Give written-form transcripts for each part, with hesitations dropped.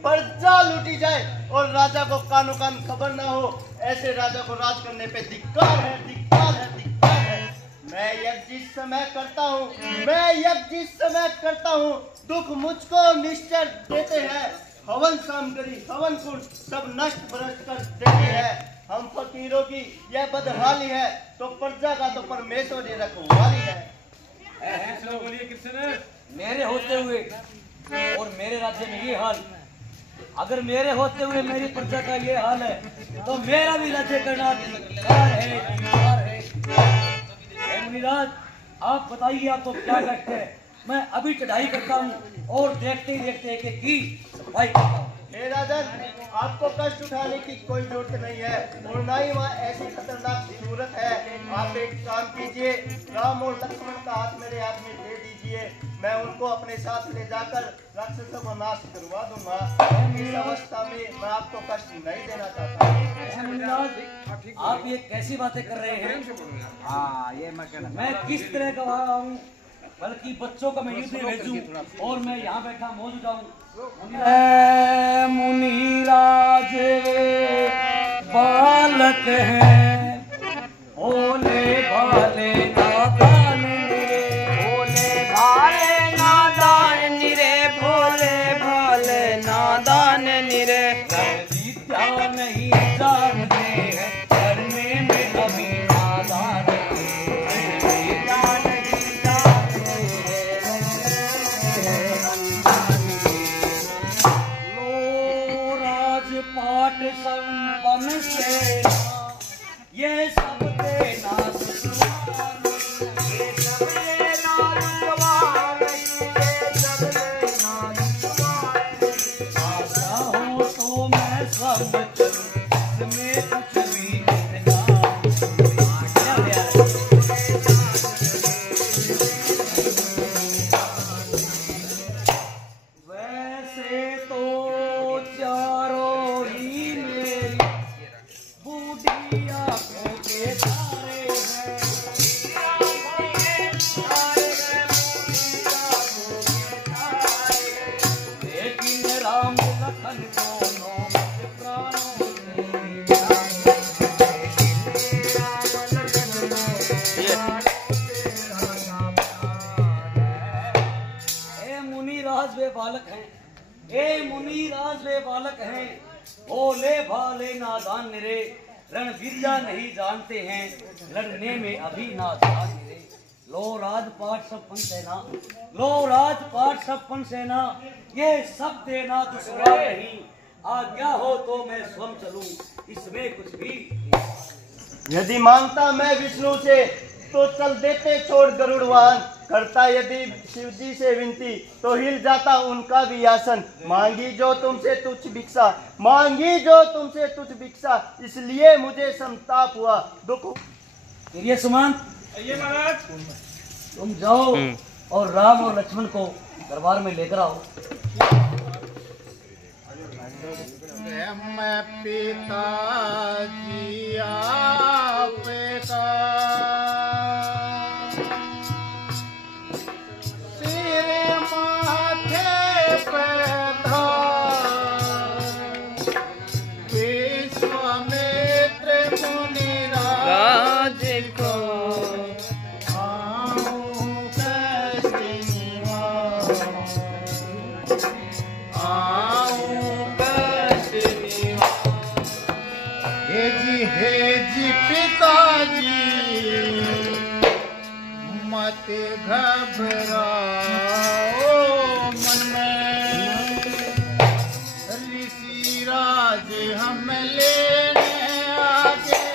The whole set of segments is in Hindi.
प्रजा लूटी जाए और राजा को कानो कान खबर ना हो, ऐसे राजा को राज करने पे धिक्कार है, धिक्कार है, धिक्कार है। मैं यज्ञ जिस समय करता हूँ, दुख मुझको निश्चय देते हैं। हवन सामग्री, हवन कुंड सब नष्ट भ्रष्ट कर देते हैं। हम फकीरों की यह बदहाली है, तो प्रजा का तो परमेश्वर ही रखवाली है। बोलिए कृष्ण, मेरे होते हुए और मेरे राज्य में ये हाल, अगर मेरे होते हुए मेरी प्रजा का ये हाल है, तो मेरा भी राज्य करना अधिकार है। मुनिराज, आप बताइए, आप तो क्या करते हैं? मैं अभी चढ़ाई करता हूँ और देखते ही देखते एक की सफाई करता हूँ। हे राजन, आपको कष्ट उठाने की कोई जरूरत नहीं है और ना ही वहाँ ऐसी खतरनाक जरूरत है। आप एक काम कीजिए, राम और लक्ष्मण का हाथ मेरे हाथ में दे दीजिए, मैं उनको अपने साथ ले जाकर राक्षसों को नाश करवा दूंगा। इस अवस्था में मैं आपको कष्ट नहीं देना चाहता। आप ये कैसी बातें कर रहे हैं? हाँ, ये मैं किस तरह का हूँ, बल्कि बच्चों का मैं युद्ध में भेजूं और मैं यहाँ बैठा मौजूद हूँ। मुनिराज बालक हैं, भोले भाले नादान निरे, भोले भाले नादान निरे, भोले भाले नादान निरे। विद्या नहीं जानते हैं, करने में अभी नादान पाठ संपन्न सेना, ये सब देना सुसमान, ये सब देना सुसमान, ये सब देना सुसमान। आशा हो तो मैं सब चलूं, इसमें कुछ भी इतना वैसे तो चारों ही मेरी बूढ़िया को के तारे हैं, लेकिन राम लखन दोनों प्राणों मुनिराज वे बालक हैं, मुनिराज वे बालक हैं, भोले भाले नादान निरे, रण विद्या नहीं जानते हैं, लड़ने में अभी नादान निरे। लो राजपाट सब सेना, लो राजपाट सब सेना, ये सब देना दुश्वार नहीं, आज्ञा हो तो मैं स्वयं चलूं, इसमें कुछ भी। यदि मांगता मैं विष्णु से तो चल देते छोड़ गरुड़ वाहन, करता यदि शिव जी से विनती तो हिल जाता उनका भी आसन। मांगी जो तुमसे तुच्छ भिक्षा, मांगी जो तुमसे तुच्छ भिक्षा, इसलिए मुझे संताप हुआ दुख। ये सुमन, तुम जाओ और राम और लक्ष्मण को दरबार में लेकर आओ। मैं पिताजी आपका सिर माथे पे विश्वामित्र मुनिराज को आऊं कैसे निवास, हे जी पिताजी मत घबराओ मन में, ऋषि राज हम लेने आगे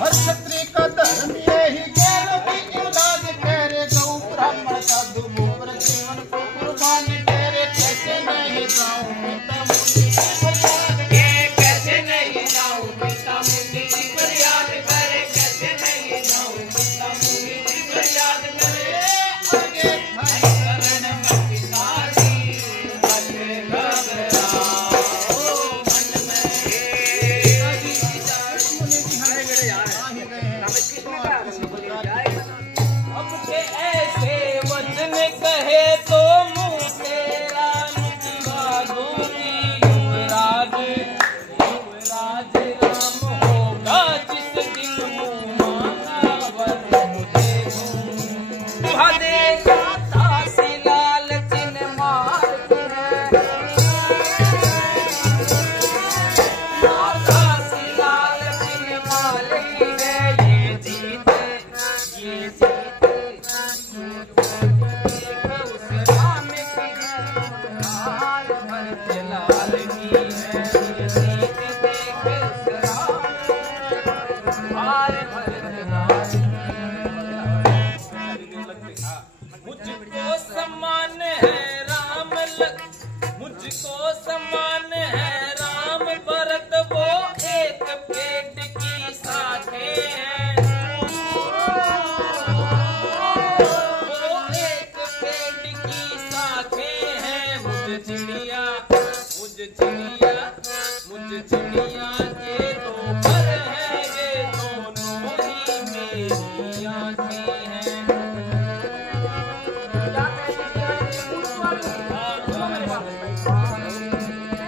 हर क्षत्रिय का धर्म यही ज्ञान की इमदाद करे गौ ब्राह्मण का दुमुपर जीवन को कुर्बान करे कैसे नहीं जाऊं पिता मुनि की फरियाद करे कैसे नहीं जाऊं पिता मुनि की फरियाद करे कैसे नहीं जाऊं पिता मुनि की फरियाद करे आगे हरि शरण में पिताजी आगे घबराओ मन में अब के ऐसे वचन कहे तो मुँह तेरा निकलवा दूंगी। युवराज युवराज राम होगा जिस दिन मुँह मांगा वर मुझे दूंगी। तुहा देखा तासी लाल चिन्ह मारती है तासी लाल चिन्ह मारती है। ये जीत ये जीत मुझको समान है राम मुझको समान है राम भरत वो एक पेट की साखें हैं। वो एक पेट की साखें हैं। मुझ चिड़िया के दो पर है ये दोनों ही मेरी आँखें हैं।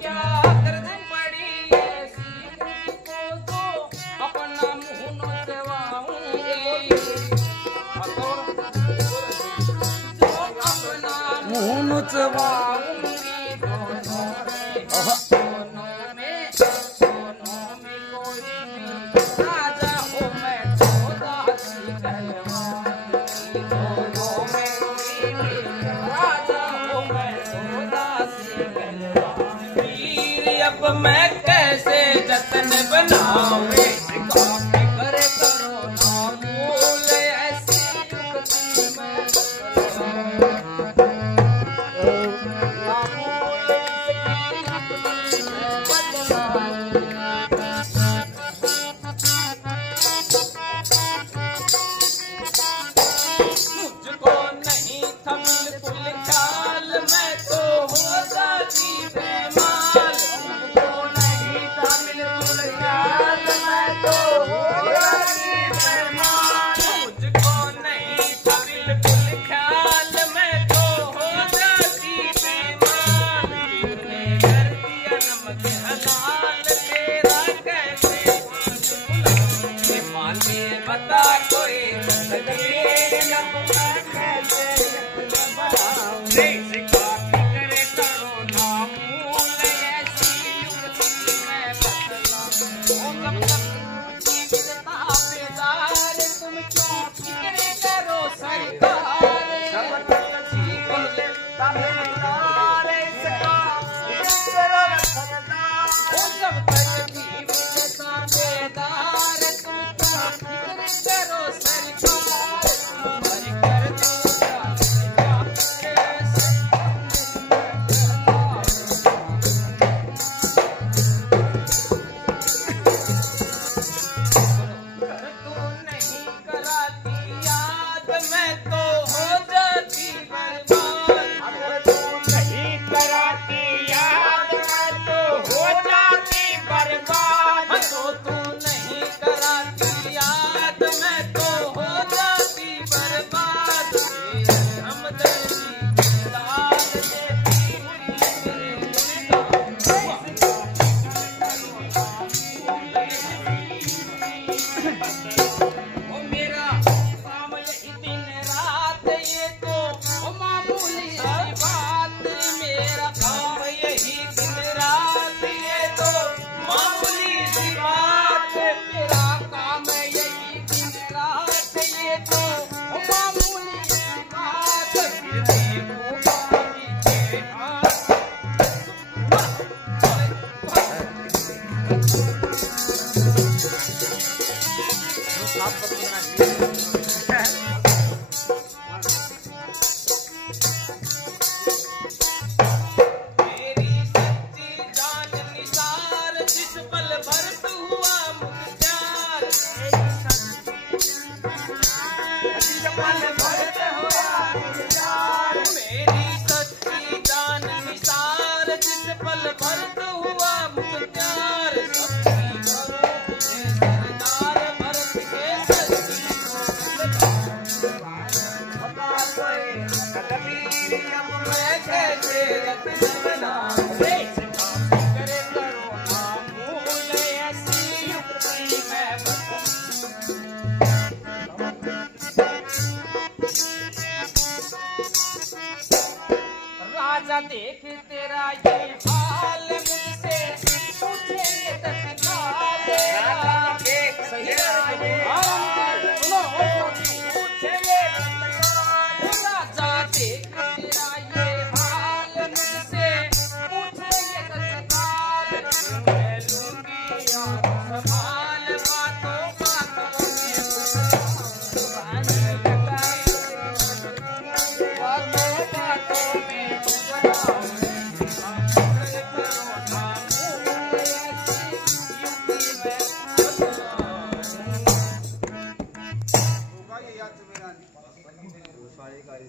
क्या दर्द पड़ी ऐसी को तो अपना मुँह नोचवाऊंगी। अपना मुँह नोचवाऊंगी। दोनों में कोई भी राजा हो मैं तो दासी कहलवाऊंगी। दोनों में कोई भी राजा हो मैं तो दासी कहलवाऊंगी। वीर अब मैं कैसे जतन बनाऊं करे करो ना भूल ऐसी युक्ति मैं मुझको नहीं था बिल्कुल ख्याल मैं तो हो जाती बेमाल। मुझको नहीं था बिल्कुल ख्याल मैं तो हो जाती बेमाल। मुझको नहीं था बिल्कुल ख्याल मैं तो हो जाती बेमाल। तूने कर दिया नमक हलाल तेरा कैसे मान में बता कोई ओ मेरा काम यही दिन रात, ये तो ओ मामूली सी बात। मेरा काम यही दिन रात, ये तो मामूली सी बात। मेरा काम यही दिन रात, ये तो ओ मामूली सी बात। फिर भी वो पानी के हाथ मेरी सच्ची जान निसार, जिस पल भरत हुआ मुख्तार। जिस पल भरत हुआ मुख्तार। मेरी सच्ची जान निसार, जिस पल भरत हुआ मुख्तार। सबकी करो तुझे सरदार, भरत के सच्ची मैं कैसे रत्न बनाऊं। करे करो मामूल, ऐसी युक्ति मैं राजा देख तेरा ये हाल, मुझसे पूछे ये तत्काल। राजा देख तेरा ये हाल, सुनो पूछे ये तत्काल। राजा देख तेरा ये हाल, मुझसे पूछे ये तत्काल। मैं लूंगी याद संभाल, बातों बातों में बातों में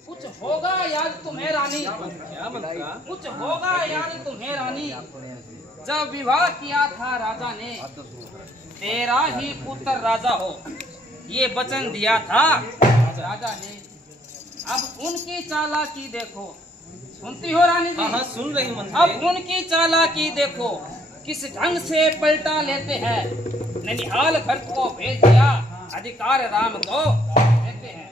कुछ होगा याद तुम्हें रानी। क्या मंत्रा? कुछ होगा याद तुम्हें रानी। जब विवाह किया था राजा ने, तेरा ही पुत्र राजा हो, ये वचन दिया था राजा ने। अब उनकी चालाकी देखो। सुनती हो रानी जी? हाँ सुन रही मंत्री। अब उनकी चालाकी देखो, किस ढंग से पलटा लेते हैं। ननिहाल भरत को भेज दिया, अधिकार राम को देते हैं।